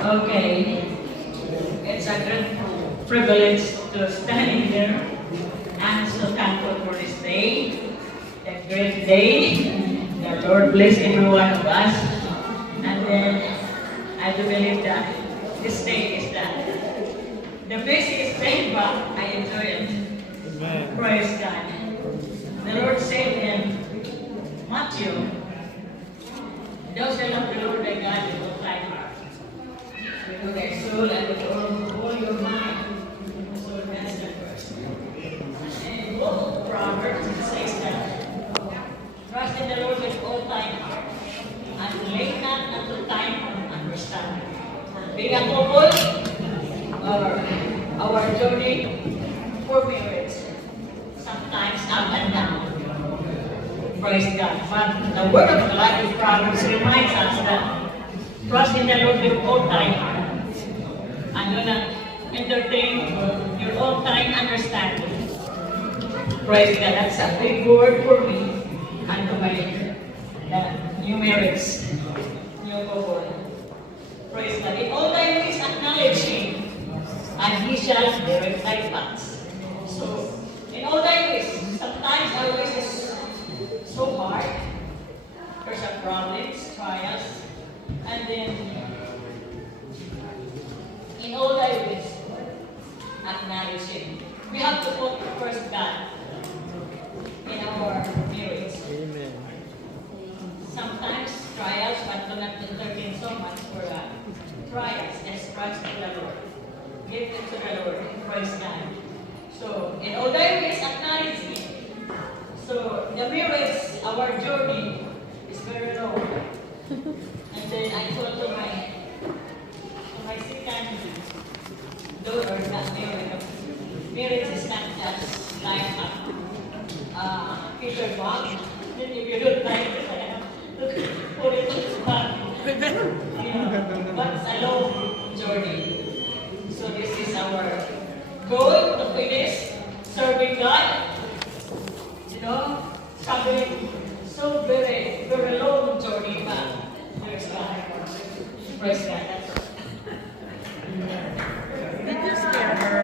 Okay, it's a great privilege to stand in here. I'm so thankful for this day, a great day. The Lord bless every one of us. And then I do believe that this day is the basic day, but I enjoy it. Amen. Praise God. The Lord said in Matthew, thou shalt love the Lord thy God with all thy heart, with all thy soul, and with all your mind. So that's the first. And in book of Proverbs, it says that trust in the Lord with all thine heart, and lean not unto thine own understanding. Being a couple, our journey for marriage, sometimes up and down. Praise God. But the word of God in Proverbs reminds us that trust in the Lord with all thine heart, and do not entertain your own thine understanding. Praise God. That's a big word for me and to my new marriage, new couple. Praise God. In all thy ways acknowledge him, and he shall direct thy paths. So, in all thy ways, sometimes our ways is so hard. There's a problems, trials, and then in all thy ways, acknowledge him. We have to put first God in our marriage. Amen. Sometimes trials, but do not intervene so much for trials. Just trust in the Lord. Give it to the Lord. Praise God. So, in all thy ways, acknowledge him. So, the marriage, our journey is very long. And then I told to my second daughter, not married. Marriage is not just like a Peter Bob. Then if you don't like it, put it to the back. But it's a long journey. So this is our goal to finish serving God. You know, traveling so very, very long journey, but there's God. Praise God.